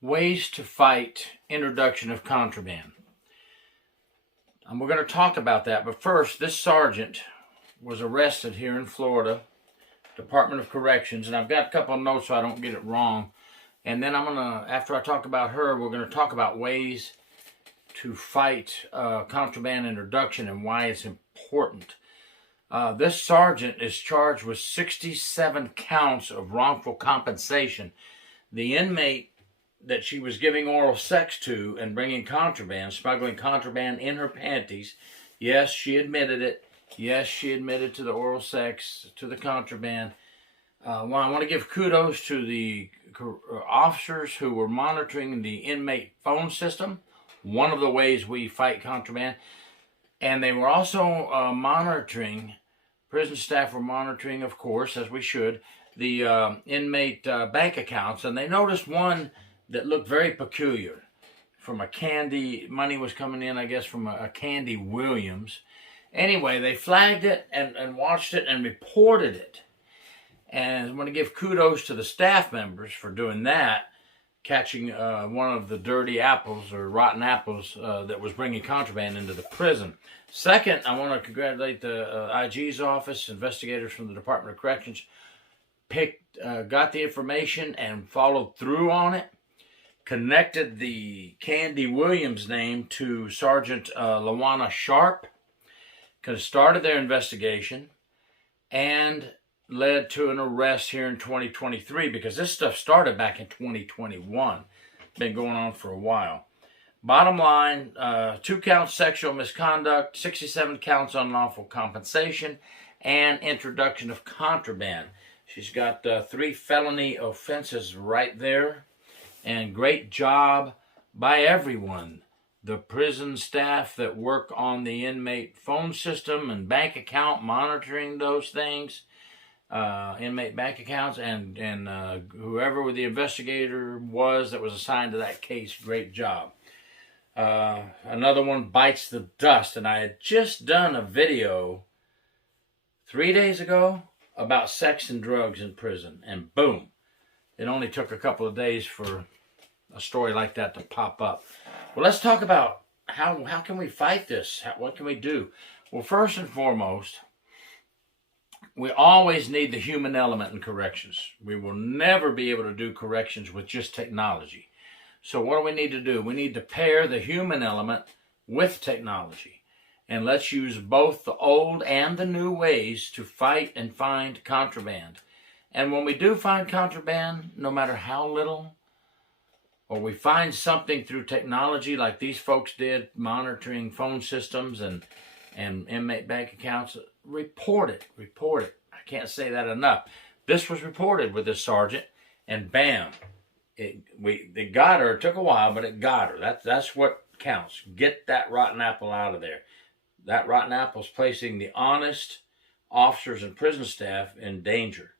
Ways to fight introduction of contraband. And we're going to talk about that. But first, this sergeant was arrested here in Florida, Department of Corrections. And I've got a couple of notes so I don't get it wrong. And then after I talk about her, we're going to talk about ways to fight contraband introduction and why it's important. This sergeant is charged with 67 counts of wrongful compensation. The inmate that she was giving oral sex to and bringing contraband, smuggling contraband in her panties. Yes, she admitted it. Yes, she admitted to the oral sex, to the contraband. Well, I want to give kudos to the officers who were monitoring the inmate phone system, one of the ways we fight contraband. And they were also monitoring, prison staff were monitoring, of course, as we should, the inmate bank accounts. And they noticed one that looked very peculiar. From a Candy, money was coming in, I guess, from a Candy Williams. Anyway, they flagged it and watched it and reported it. And I want to give kudos to the staff members for doing that, catching one of the dirty apples or rotten apples that was bringing contraband into the prison. Second, I want to congratulate the IG's office, investigators from the Department of Corrections, got the information and followed through on it. Connected the Candy Williams name to Sergeant Lawana Sharp, started their investigation, and led to an arrest here in 2023, because this stuff started back in 2021. Been going on for a while. Bottom line, 2 counts sexual misconduct, 67 counts unlawful compensation, and introduction of contraband. She's got 3 felony offenses right there. And great job by everyone. The prison staff that work on the inmate phone system and bank account, monitoring those things, inmate bank accounts, and whoever the investigator was that was assigned to that case, great job. Another one bites the dust. And I had just done a video 3 days ago about sex and drugs in prison. And boom. It only took a couple of days for a story like that to pop up. Well, let's talk about how can we fight this? What can we do? Well, first and foremost, we always need the human element in corrections. We will never be able to do corrections with just technology. So what do we need to do? We need to pair the human element with technology. And let's use both the old and the new ways to fight and find contraband. And when we do find contraband, no matter how little, or we find something through technology like these folks did, monitoring phone systems and inmate bank accounts, report it. I can't say that enough. This was reported with this sergeant, and bam, they got her. It took a while, but it got her. That's what counts. Get that rotten apple out of there. That rotten apple is placing the honest officers and prison staff in danger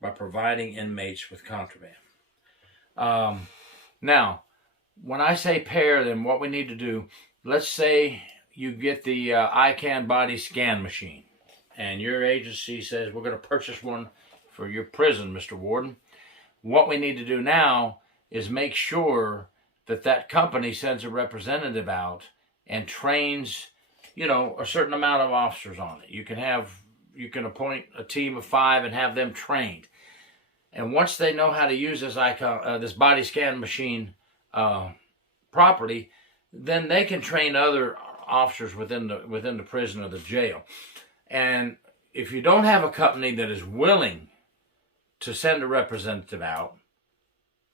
by providing inmates with contraband. Now, when I say pair, then what we need to do, let's say you get the ICANN body scan machine, and your agency says, we're going to purchase one for your prison, Mr. Warden. What we need to do now is make sure that that company sends a representative out and trains, a certain amount of officers on it. You can appoint a team of 5 and have them trained. And once they know how to use this body scan machine properly, then they can train other officers within the prison or the jail. And if you don't have a company that is willing to send a representative out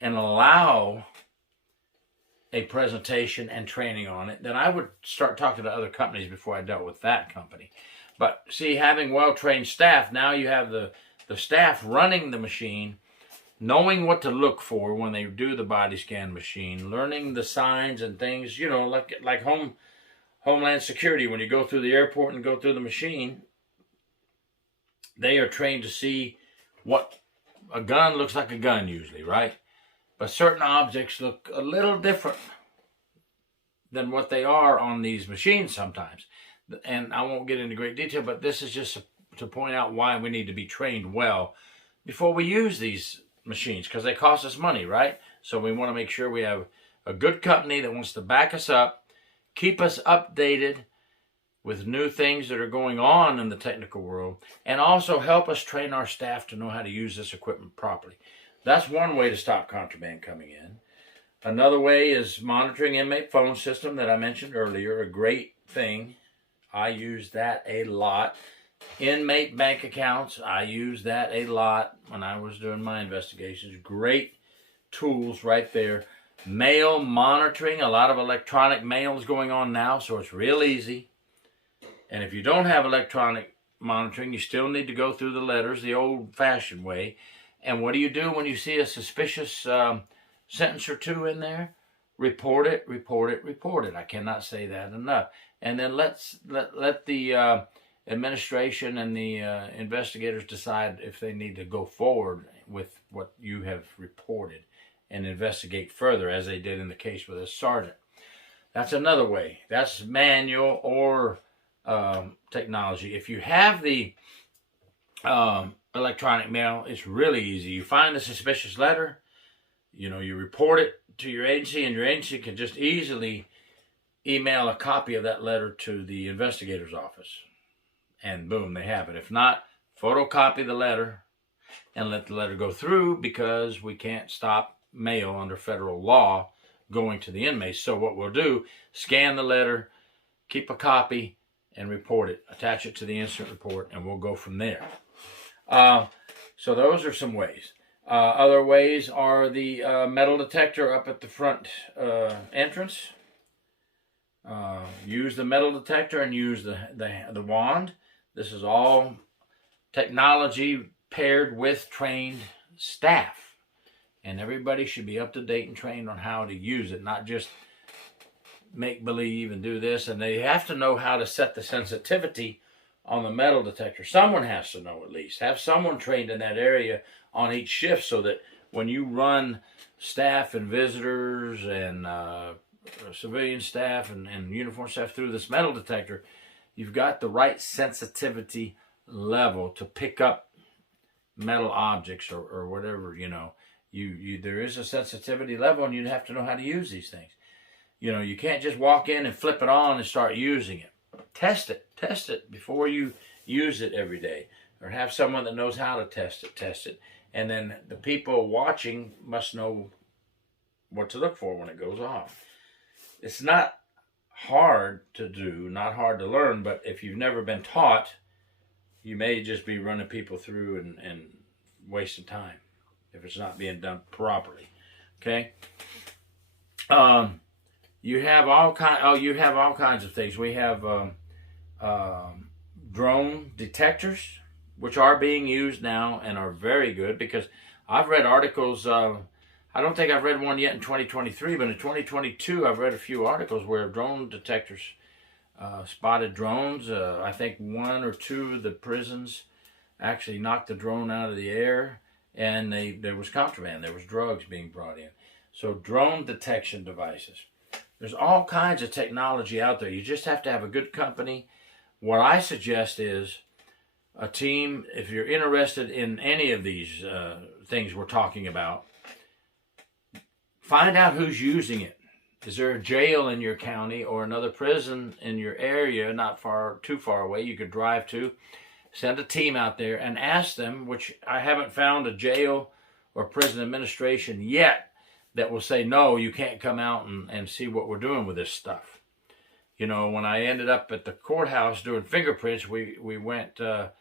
and allow a presentation and training on it, then I would start talking to other companies before I dealt with that company. But see, having well-trained staff, now you have the staff running the machine, knowing what to look for when they do the body scan machine, learning the signs and things, like Homeland Security. When you go through the airport and go through the machine, they are trained to see what a gun looks like a gun usually, right? But certain objects look a little different than what they are on these machines sometimes. And I won't get into great detail, but this is just to point out why we need to be trained well before we use these machines, because they cost us money, right? So we want to make sure we have a good company that wants to back us up, keep us updated with new things that are going on in the technical world, and also help us train our staff to know how to use this equipment properly. That's one way to stop contraband coming in. Another way is monitoring inmate phone system that I mentioned earlier, a great thing. I use that a lot. Inmate bank accounts, I use that a lot when I was doing my investigations. Great tools right there. Mail monitoring, a lot of electronic mail is going on now, so it's real easy. And if you don't have electronic monitoring, you still need to go through the letters the old-fashioned way. And what do you do when you see a suspicious sentence or two in there? Report it, report it, report it. I cannot say that enough. And then let the administration and the investigators decide if they need to go forward with what you have reported and investigate further, as they did in the case with this sergeant. That's another way. That's manual or technology. If you have the electronic mail, it's really easy. You find a suspicious letter, you report it to your agency, and your agency can just easily email a copy of that letter to the investigator's office. And boom, they have it. If not, photocopy the letter and let the letter go through, because we can't stop mail under federal law going to the inmates. So what we'll do, scan the letter, keep a copy, and report it. Attach it to the incident report, and we'll go from there. So those are some ways. Other ways are the metal detector up at the front entrance. Use the metal detector and use the wand. This is all technology paired with trained staff. And everybody should be up to date and trained on how to use it, not just make believe and do this. And they have to know how to set the sensitivity on the metal detector. Someone has to know, at least. Have someone trained in that area on each shift, so that when you run staff and visitors and civilian staff and uniform staff through this metal detector, you've got the right sensitivity level to pick up metal objects or whatever, there is a sensitivity level, and you have to know how to use these things. You can't just walk in and flip it on and start using it. Test it before you use it every day, or have someone that knows how to test it. And then the people watching must know what to look for when it goes off. It's not hard to do, not hard to learn, but if you've never been taught, you may just be running people through and wasting time if it's not being done properly. Okay. You have all kinds of things. We have drone detectors, which are being used now and are very good, because I've read articles. I don't think I've read one yet in 2023, but in 2022 I've read a few articles where drone detectors spotted drones. I think one or two of the prisons actually knocked the drone out of the air, and there was contraband. There was drugs being brought in. So drone detection devices. There's all kinds of technology out there. You just have to have a good company. What I suggest is a team. If you're interested in any of these things we're talking about, find out who's using it. Is there a jail in your county or another prison in your area, not too far away, you could drive to? Send a team out there and ask them, which I haven't found a jail or prison administration yet that will say, no, you can't come out and see what we're doing with this stuff. When I ended up at the courthouse doing fingerprints, we went to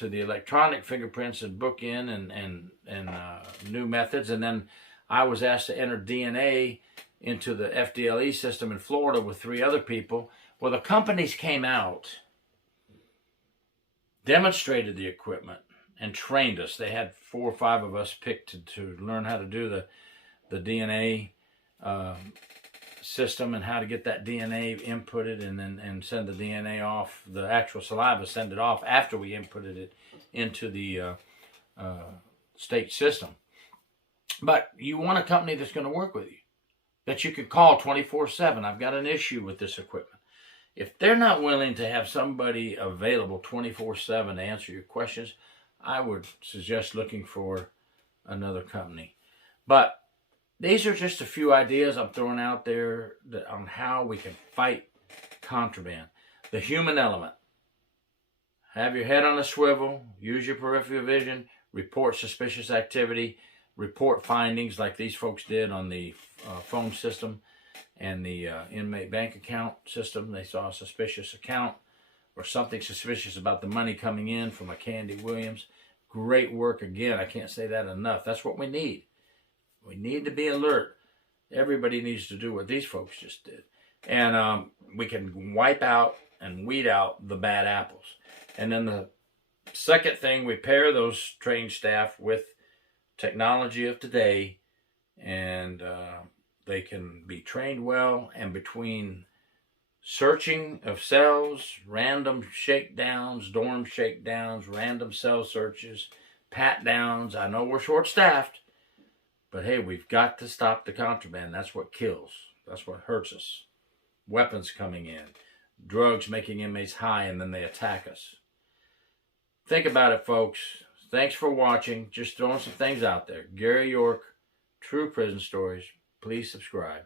the electronic fingerprints and book in and new methods. And then I was asked to enter DNA into the FDLE system in Florida with 3 other people. Well, the companies came out, demonstrated the equipment, and trained us. They had 4 or 5 of us picked to learn how to do the DNA system and how to get that DNA inputted and send the DNA off, the actual saliva, send it off after we inputted it into the state system. But you want a company that's going to work with you, that you can call 24/7. I've got an issue with this equipment. If they're not willing to have somebody available 24/7 to answer your questions, I would suggest looking for another company. But These are just a few ideas I'm throwing out there on how we can fight contraband. The human element. Have your head on a swivel, use your peripheral vision, report suspicious activity, report findings like these folks did on the phone system and the inmate bank account system. They saw a suspicious account or something suspicious about the money coming in from a Candy Williams. Great work again. I can't say that enough. That's what we need. We need to be alert. Everybody needs to do what these folks just did. And we can wipe out and weed out the bad apples. And then the second thing, we pair those trained staff with technology of today, and they can be trained well. And between searching of cells, random shakedowns, dorm shakedowns, random cell searches, pat downs, I know we're short-staffed, but hey, we've got to stop the contraband. That's what kills. That's what hurts us. Weapons coming in, drugs making inmates high, and then they attack us. Think about it, folks. Thanks for watching. Just throwing some things out there. Gary York, True Prison Stories. Please subscribe.